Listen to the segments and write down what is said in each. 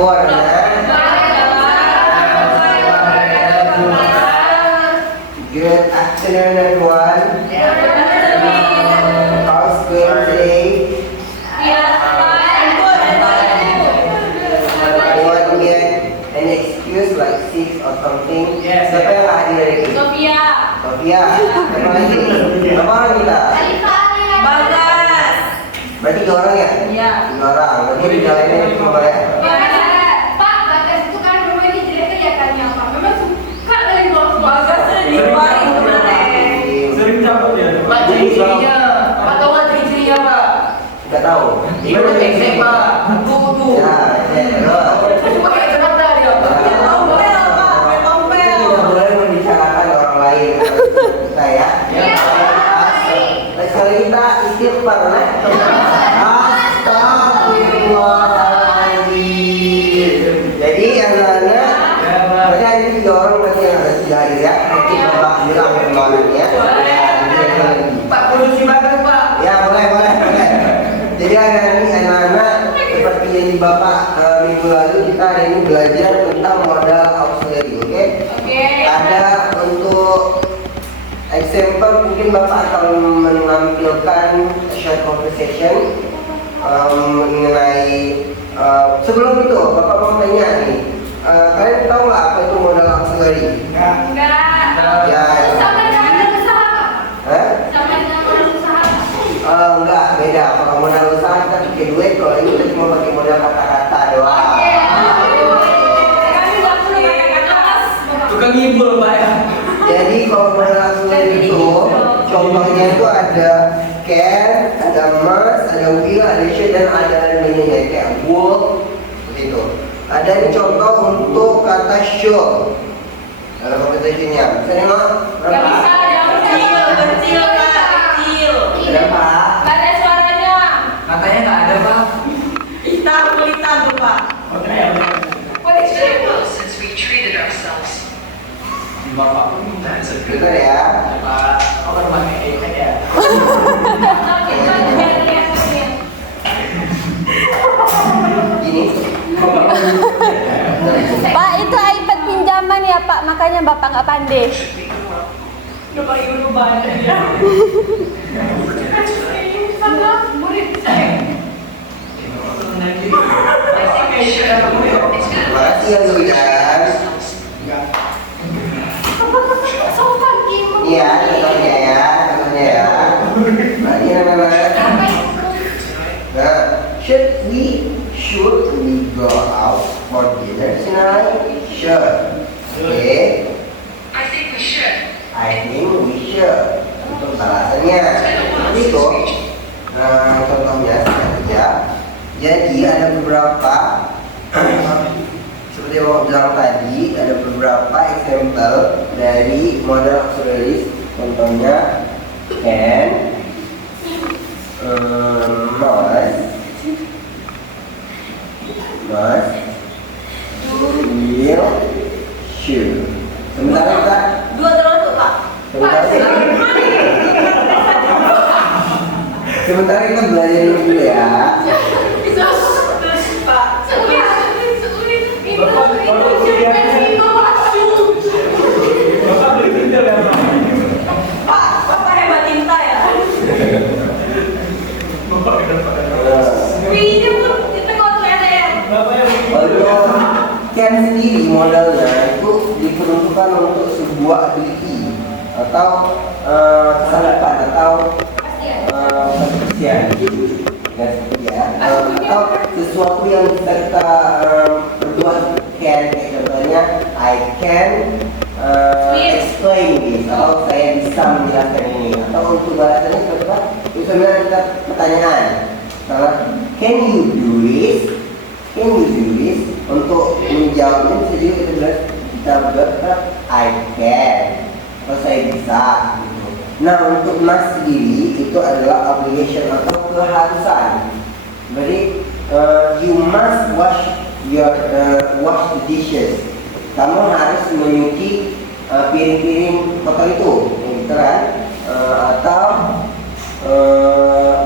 Good afternoon, everyone. How's going today? Anyone get an excuse like sick or something? Siapa yang hadir hari ini? Sofia. Siapa lagi? Berapa orang kita? Bagas. Berarti 3 orang ya? Iya. 3 orang. Berarti di lainnya cuma ya? Pak, Bagas itu kan rumahnya jelek kelihatannya Pak. Memang suka kali bawa Bagasnya di luar kemarin. Sering cabut ya? Pak ciri-cirinya. Pak tahu nggak ciri-cirinya Pak? Nggak tahu. Dia udah eksek Pak. Tuh. Ya, Pakai kacamata dia Pak. Tompel Pak. Pakai tompel. Tidak boleh membicarakan orang lain kita ya. Sekali kita istighfar lah. Astagfirullahaladzim. Jadi yang lainnya, berarti ada 3 orang berarti yang ada 3 hari ya. Nanti Bapak bilang kemana-mana. Pak produksi bagus Pak. Ya boleh. Jadi ada ini anak-anak seperti yang di Bapak minggu lalu kita hari ini belajar tentang modal auxiliary, oke? Ada untuk example mungkin Bapak akan menampilkan short conversation mengenai sebelum itu Bapak mau tanya nih, kalian tahu lah apa itu modal auxiliary? Enggak. Ya. Sama dengan modal usaha Pak. Sama dengan modal usaha. Enggak, beda. Kalau modal usaha kita pakai duit, kalau ini kita cuma pakai modal kata-kata doang. Kami nggak perlu pakai kata mas. Tukang ngibul Pak ya? Jadi kalau modal auxiliary itu contohnya itu ada can, ada must, ada will, ada should, dan ada lainnya kayak would, begitu. Ada ini contoh untuk kata should dalam competitionnya. Bisa nengok? Nggak bisa, Kecil Pak. Kecil. Berapa? Nggak ada suaranya. Katanya nggak ada Pak. Hitam tuh Pak. Oke ya. Since we treated ourselves. Bapak pun minta segitu. Betul ya? Pak, oh kan pakai iPad ya? Gini. Pak, itu iPad pinjaman ya Pak, makanya Bapak nggak pandai. Udah pakai guru banyak ya. Makasih ya Luian. Iya, contohnya ya. Lagi anak-anak. Nah, should we go out for dinner tonight? Should. Okay. I think we should. I think we should. Untuk balasannya. Itu. Nah, contohnya saja. Jadi ada beberapa seperti yang Bapak bilang tadi, ada beberapa example dari modal auxiliaries. Contohnya can, must, will, should. Sementara kita Dua terus tuh Pak. sementara kita belajar dulu ya. Terus Pak. Bapak beli Tinder ya Pak? Pak, Bapak hebat cinta ya. Bapak kenapa? Bapak yang Kalau can sendiri modalnya itu diperuntukkan untuk sebuah ability atau kesalahan atau kepastian atau sesuatu yang bisa kita berbuat can, kayak contohnya I can explain this atau saya bisa menjelaskan ini, atau untuk balasannya seperti apa? Misalnya kita pertanyaan, can you do this? Untuk menjawabnya bisa juga kita berkata I can atau saya bisa gitu. Nah, untuk mas sendiri itu adalah obligation atau keharusan. Jadi you must wash the dishes. Kamu harus menyuci piring-piring kotor itu, gitu kan? Atau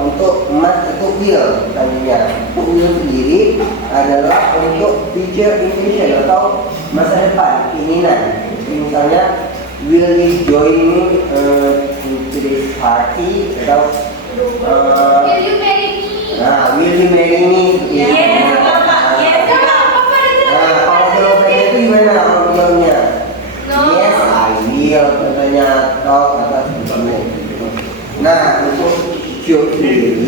untuk emas itu will tadinya. Untuk will sendiri adalah untuk future intention atau masa depan, keinginan. Jadi misalnya will you join me to this party atau Will you marry me? will you marry me? Yes, Bapak. Yes, Bapak. Papa ada Kalau jawabannya itu gimana kalau jawabnya? No. Yes, I will. Katanya talk atas itu. Nah, untuk show sendiri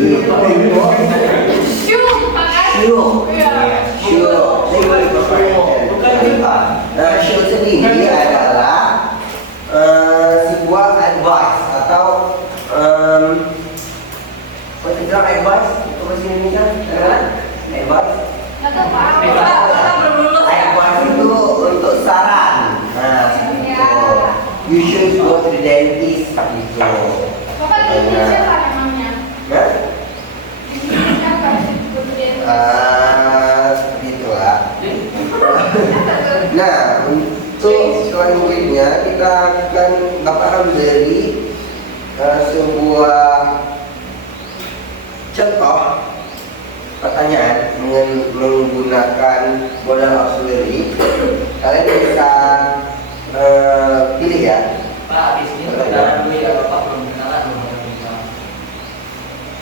Shoe, pakai. show. Iya. Show. Nah, show sendiri adalah sebuah advice atau apa sih bilang advice? Itu bahasa Indonesia? Kan? Advice. Nggak tahu, Pak. Bapak belum lulus ya? Advice itu untuk saran. Nah, Iya. you should go to the dentist gitu. Bapak di Indonesia apa namanya? Nah, Di Indonesia apa? Kemudian seperti itulah. Nah, untuk selanjutnya kita akan bakalan beri sebuah contoh pertanyaan menggunakan modal auxiliary. Kalian bisa pilih ya. Pak, habis ini perkenalan dulu ya, Bapak belum kenalan belum ada bisa.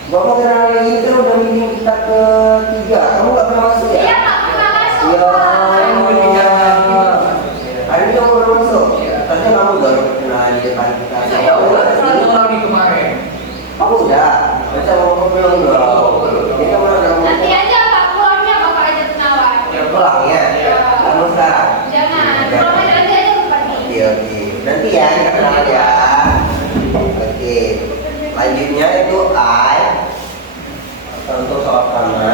Bapak kenalan lagi kan udah meeting kita ketiga. Kamu gak pernah masuk ya? Iya, Pak, pernah masuk, Ya. Pak. Mungkin tiga lagi. Hari ini kamu baru masuk. Iya. Tadi kamu baru kenalan di depan kita. Saya udah kenalan sama orang di kemarin. Kamu udah. Baca ngomong belum dong. Ini kamu udah Nanti aja, Pak, pulangnya Bapak aja kenalan. ya pulang ya. Iya. Kamu sekarang. Jangan, pulang aja Bapak nih. Oke oke. Nanti ya kita kenalan ya. Oke. Lanjutnya itu I. Untuk soal pertama,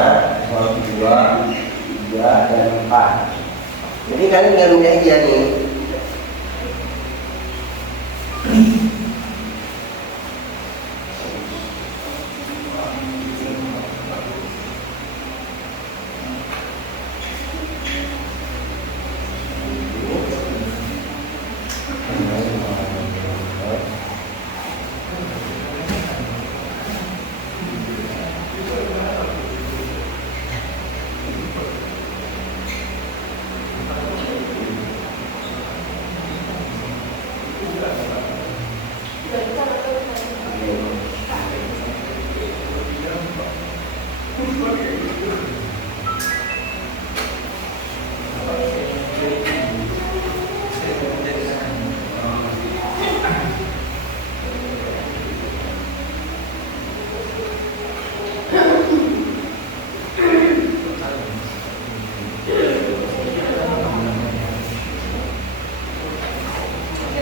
soal kedua, tiga dan empat. Jadi kalian tinggal milih aja nih.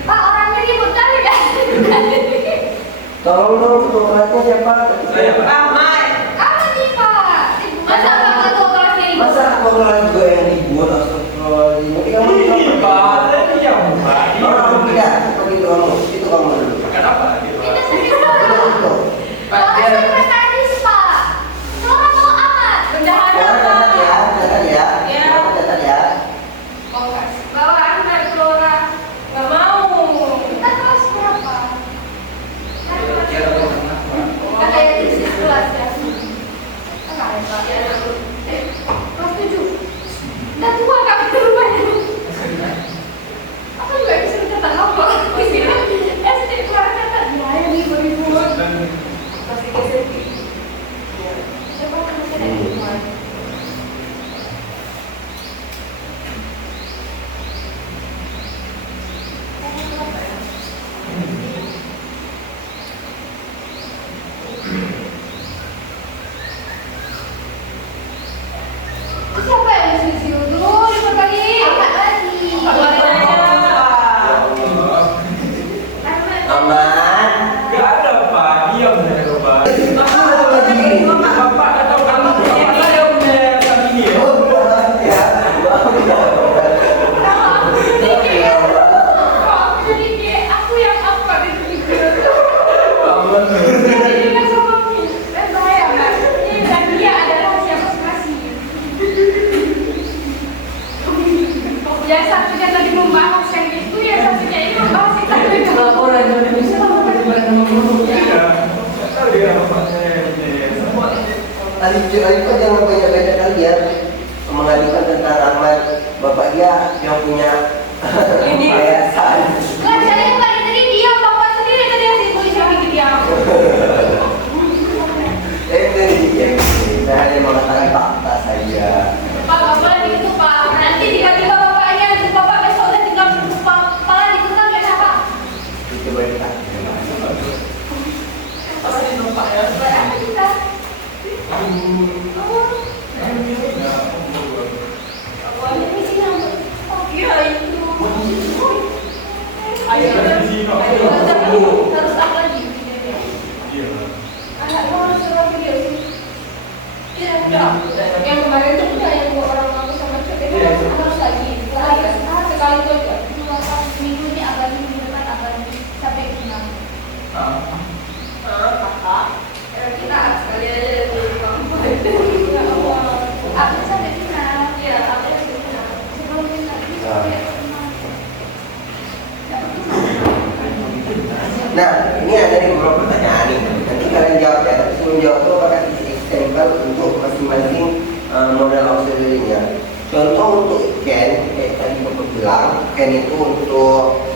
Pak, orangnya ribut kali ya. Tolong dong fotografernya siapa? Saya, Pak. Ramai. Apa nih, Pak? Masa Bapak fotografi ribut? Masa fotografer juga yang dibuat astagfirullahaladzim. Nanti kamu Pak, tadi yang Pak. kamu tidak seperti itu kamu dulu. Kenapa? Kita serius, Pak. Pak, Bapak dia sekretaris, Pak. Nora mau amat. Bendahara, Catat Pak. ya, catat ya. Ya. Kamu catat ya. Bawa antar Flora. Nggak mau. Kita kelas berapa? dia tahu kenapa. Kita kayak krisis kelas ya. Enggak ada, Pak. Kelas 7. Udah tua kami di rumahnya. Aku juga bisa mencetak apa? Di sini SD keluar catat. Ya, yang ribu-ribu. Pasti geser. Siapa yang masih ada di rumah? Siapa yang mesti siu terus? cucu Alifah jangan banyak-banyak kali ya mengadukan tentang Ahmad. Bapak dia yang punya yayasan. Kan saya tadi diam, bapak sendiri tadi yang sibuk siapa diam. Saya hanya mengatakan fakta saja. Bapak itu Pak. Nanti tiba-tiba bapaknya, bapak besok udah tinggal kepala dikenal kayak siapa? Itu berita. Apa di tempat ya? Apa kita? Awalnya misinya oh iya itu. Ayo di sini. Harus apa lagi? Anak lo harus suruh video sih. Yang kemarin tuh udah yang gua orang aku sama cewek itu harus lagi. Sekali itu aja. Minggu ini apa lagi minggu depan apa lagi sampai final. Kakak. Kita sekali aja dari kamu. Aku sampai final. Iya, aku sampai final. Sebelum final ini sampai final. Nah, ini ada beberapa pertanyaan nih. Nanti kalian jawab ya. Tapi sebelum jawab itu akan isi example untuk masing-masing model auxiliary-nya. Contoh untuk can, kayak tadi Bapak bilang, can itu untuk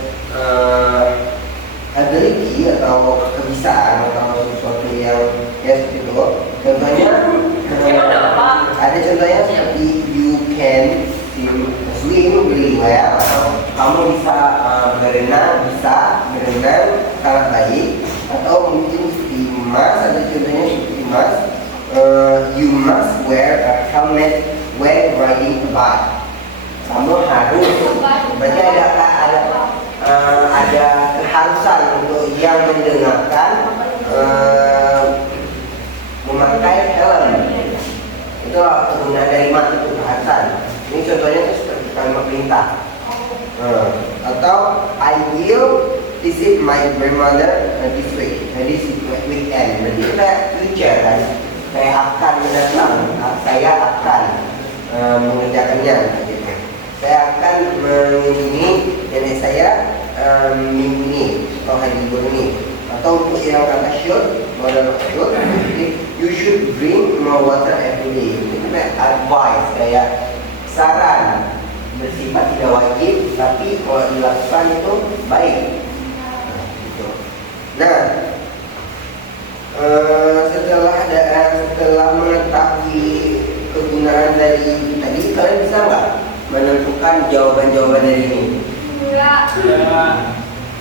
ability atau kebisaan atau sesuatu yang seperti itu. Contohnya ada contohnya seperti you can swim really well, atau kamu bisa berenang sangat baik, atau mungkin seperti Mas, ada contohnya seperti Mas, you must wear a helmet when riding a bike. Kamu harus, berarti ada keharusan untuk yang mendengarkan memakai helm. Itulah penggunaan dari Mas, itu keharusan. Ini contohnya itu seperti kalimat perintah. Atau I will visit my grandmother this week. This weekend. Berarti kita future kan. Saya akan mendatang. Saya akan mengerjakannya. Saya akan mengunjungi nenek saya minggu ini atau hari libur ini. Atau untuk yang kata should, modal should, you should drink more water every day. Itu kayak advice, kayak saran, bersifat tidak wajib, tapi kalau dilakukan itu baik. Nah, setelah mengetahui kegunaan dari itu tadi, kalian bisa nggak menentukan jawaban-jawaban dari ini? Enggak.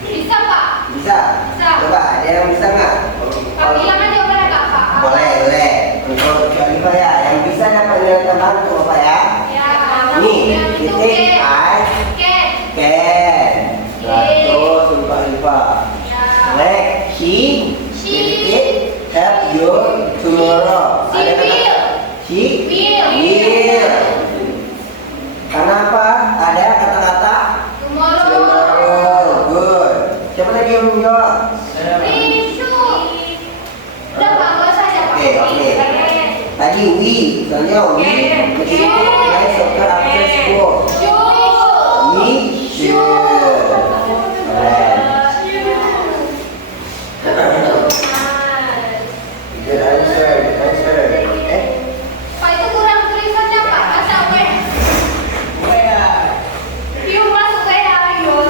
Bisa Pak? Bisa. Coba, ada yang bisa nggak? Kak bilang aja boleh Kak Pak? Boleh. Untuk Khalifah ya, yang bisa dapat nilai tambahan tuh Bapak ya. Ya. Nih, Yang itu titik Ken. can. Terus untuk Khalifah. Ya. Like titik help you tomorrow. She will. She Will. Kenapa? Ada kata-kata tomorrow. Good. Siapa lagi yang menjawab? Risu. Udah Pak, nggak usah ya Pak. Oke. Tadi we, soalnya we. Guys, after school. We should. Good answer. Pak itu kurang tulisannya Pak, masa weh? You masuk saya ayo.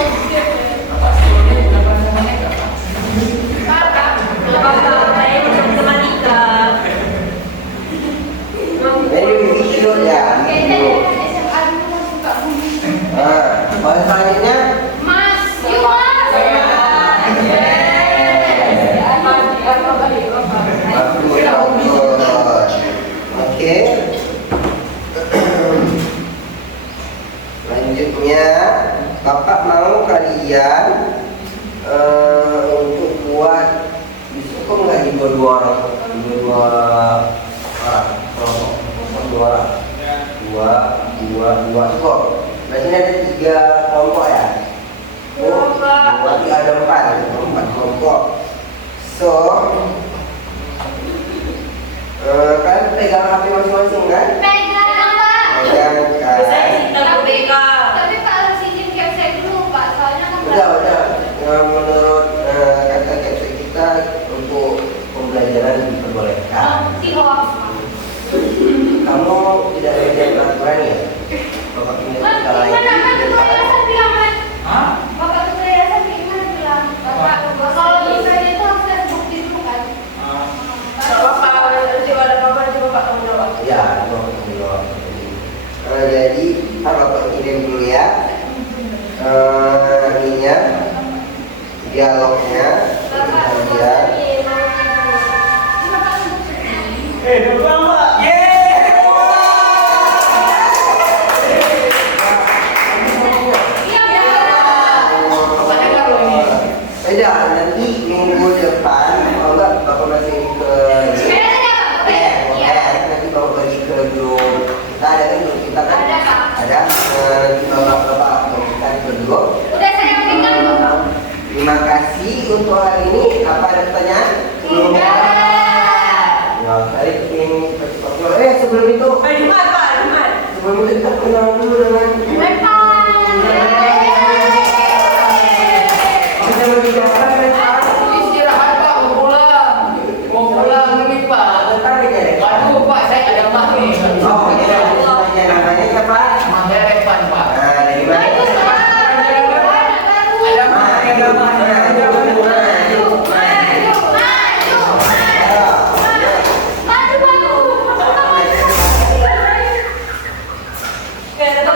Very we should ya. Selanjutnya. Mas, you mas. Oke. Selanjutnya, Bapak mau kalian untuk buat bisa kok nggak di dua orang, dua kok. Berarti ada 3 kelompok ya. Berarti ada 4 kelompok. So, kalian pegang HP masing-masing kan? Pegang Pak. Pegang kan? Tapi Pak harus izin capsek dulu Pak, soalnya kan Udah. Menurut kata capsek kita untuk pembelajaran diperbolehkan. si hoax Pak. Jadi Bapak kirim dulu ya. Ininya, dialognya, kemudian beda nanti minggu depan kalau enggak Bapak masih ke nanti Bapak pergi ke grup kita ada kan grup kita kan ada nanti Bapak kita ke grup. Udah saya tinggal Bapak. Terima kasih untuk hari ini. Apa ada pertanyaan? Ya, tarik ini cepat-cepat. Sebelum itu Jumat Pak, Jumat. sebelum itu kita kenal dulu dengan kita berbicara Istirahat Pak, mau pulang ini Pak. tentang ini. Aduh Pak, saya ada mah nih. Oh, ya, namanya siapa? Mah Herepan Pak. Nah, dari mana? Ada mah, ada mah. Maju.